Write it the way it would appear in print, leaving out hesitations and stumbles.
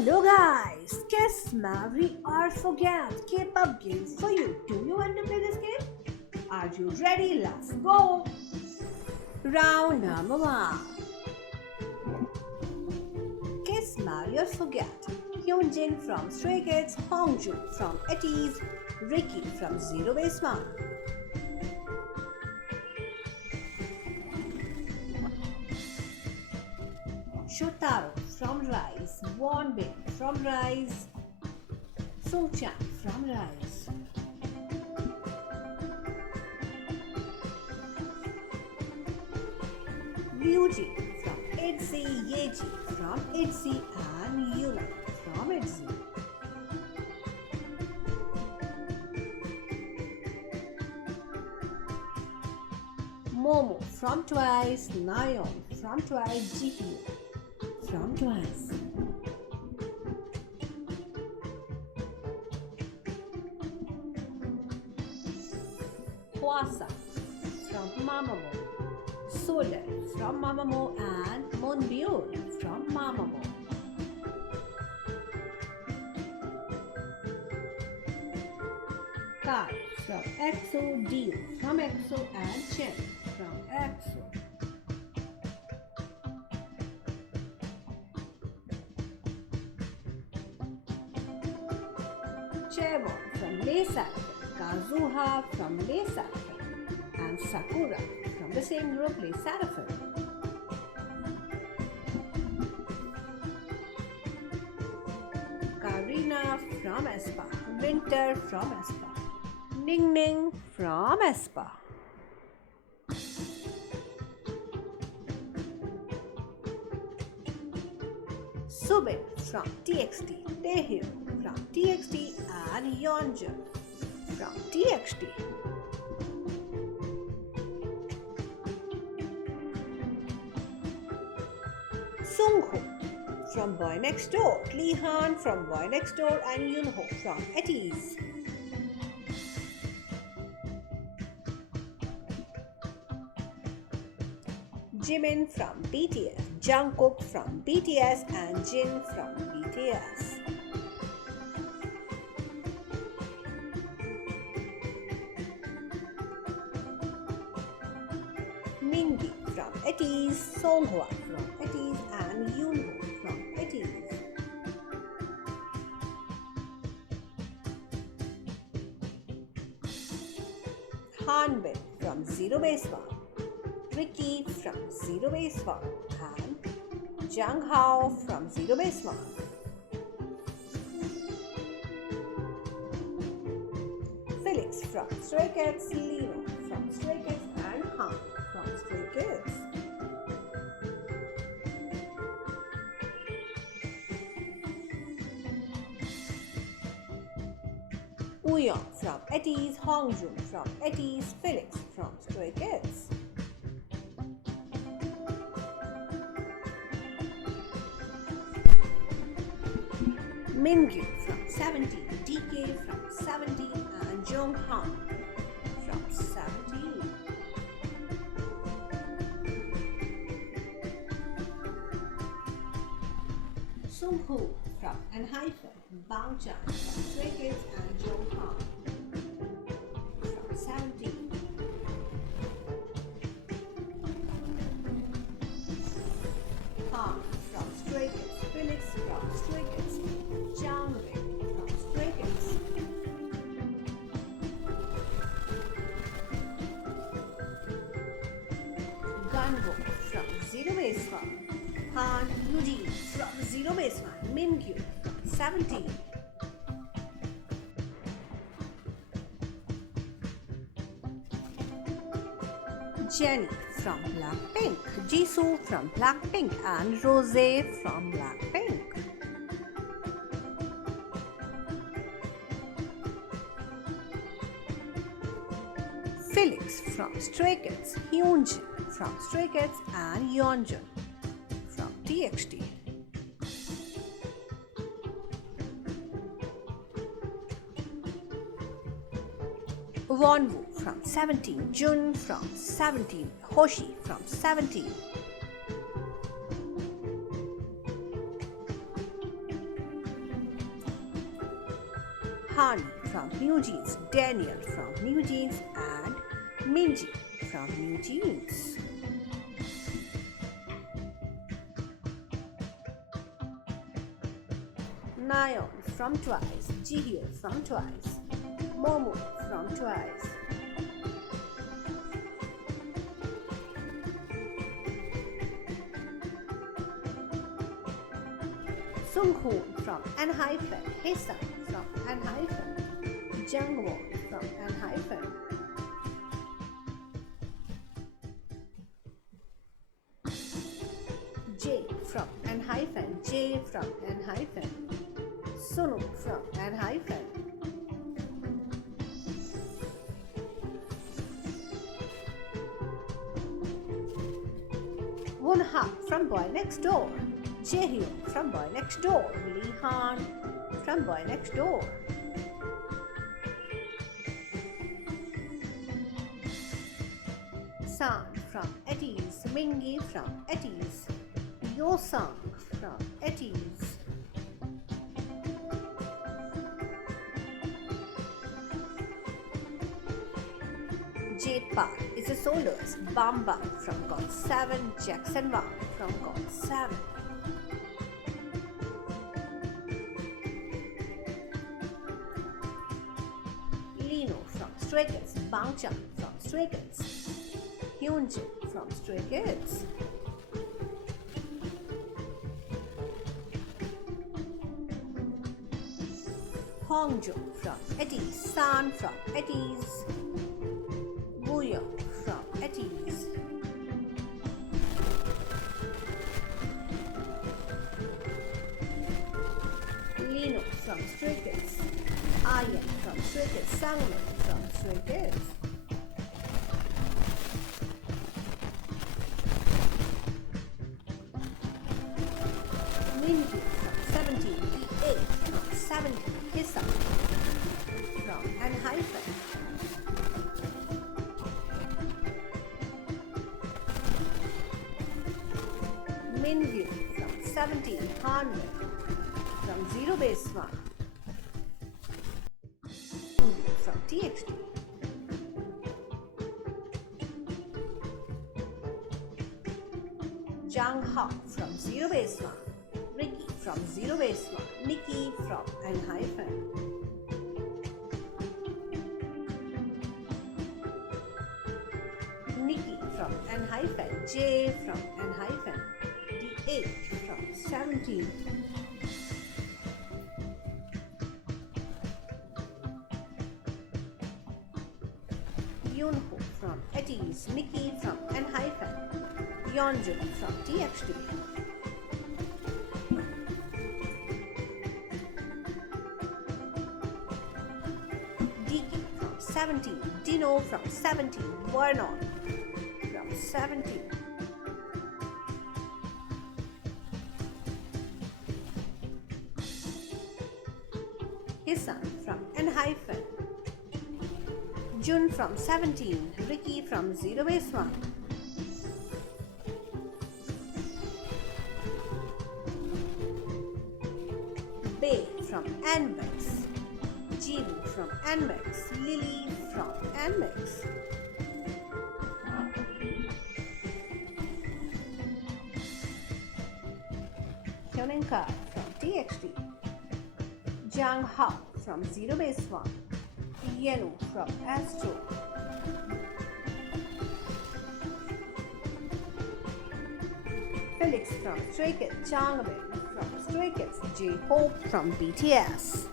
Hello guys, Kiss, Marry or Forget K-pop games for you. Do you want to play this game? Are you ready? Let's go! Round number 1. Kiss, Marry or Forget. Hyunjin from Stray Kids, Hongjoong from ATEEZ, Ricky from Zero Base One. Shotaro from Rise, Wonbin from Rise, Songchan from Rise. Ryuji from ITZY, Yeji from ITZY and Yuna from ITZY. Momo from Twice, Nayeon from Twice, Jihyo from Twice. Hwasa from Mamamoo, Solar from Mamamoo and Monbyeol from Mamamoo. Kai from EXO, Dio from EXO and Chen from EXO. Chaewon from Lay Seraphim, Kazuha from Lay Seraphim and Sakura from the same group Lay Seraphim. Karina from aespa, Winter from aespa, Ningning from aespa. Subin from TXT, Taehyung from TXT and Yeonjun from TXT. Sungho from Boy Next Door, Lee Han from Boy Next Door and Yunho from ATEEZ. Jimin from BTS, Jungkook from BTS and Jin from BTS. Mingi from ATEEZ, Songhwa from ATEEZ and Yoonho from ATEEZ. Hanbin from Zero Base One, Ricky from Zero Base One and Jung Hao from Zero Base One. Felix from Stray Kids, Lino from Stray Kids and Han from Stray Kids. Wooyoung from ATEEZ, Hongjoong from ATEEZ, Felix from Stray Kids. Mingyu from 17, DK from 17 and Jonghan from 17. Sungho from ENHYPEN, Bangchan from Stray Kids and Jonghan from 17. Han from Stray Kids, Felix from Stray Kids, Jangwei from Stray Kids. Gunwo from Zero Base One, Han Yuji from Zero Base One, Mingyu from 17. Jennie from Blackpink, Jisoo from Blackpink and Rosé from Blackpink. Felix from Stray Kids, Hyunjin from Stray Kids and Yeonjun from TXT. Wonwoo from 17, Jun from 17, Hoshi from 17. Hani from New Jeans, Daniel from New Jeans, and Minji from New Jeans. Nayeon from Twice, Jihyo from Twice, Momo from Twice. Sunghoon from ENHYPEN, Haesung from ENHYPEN, Jungwon from ENHYPEN. J from ENHYPEN, J from ENHYPEN, Sunu from ENHYPEN. Wonha from Boy Next Door, Jaehyun from Boy Next Door, Lee Han from Boy Next Door. San from Etudes, Mingi from Etudes, Yosung from Etudes. J-Park is a soloist, Bamba from GOT7, Jackson Wang from GOT7. Lino from Stray Kids, Bangchan from Stray Kids, Hyunjin from Stray Kids. Hongjo from Etudes, San from Etudes, Wooyoung from Etudes. Lino from Stray Kids, Aryan from Stray Kids, Sangmin from Stray Kids. Mingi from 17, D8 from 17, Haesung from ENHYPEN. Minview from 17, Hanwoo from Zero Base One. From TXT. Jang Ha from Zero Base One, Ricky from Zero Base One, Nikki from ENHYPEN. Nikki from ENHYPEN, J from ENHYPEN, D8 from 17. Yoonho from Etudes, Nikki from ENHYPEN, Yeonjun from TXT. DK from 17, Dino from 17, Vernon from 17. Hisan from ENHYPEN, Jun from 17, Ricky from Zero Base One. Bae from NMIX, Jiwoo from NMIX, Lily from NMIX. Hyunenka from TXT, Jang Ha from Zero Base One, Yenu from Astro. Felix from Stray Kids, Changbin from Stray Kids, J-Hope from BTS.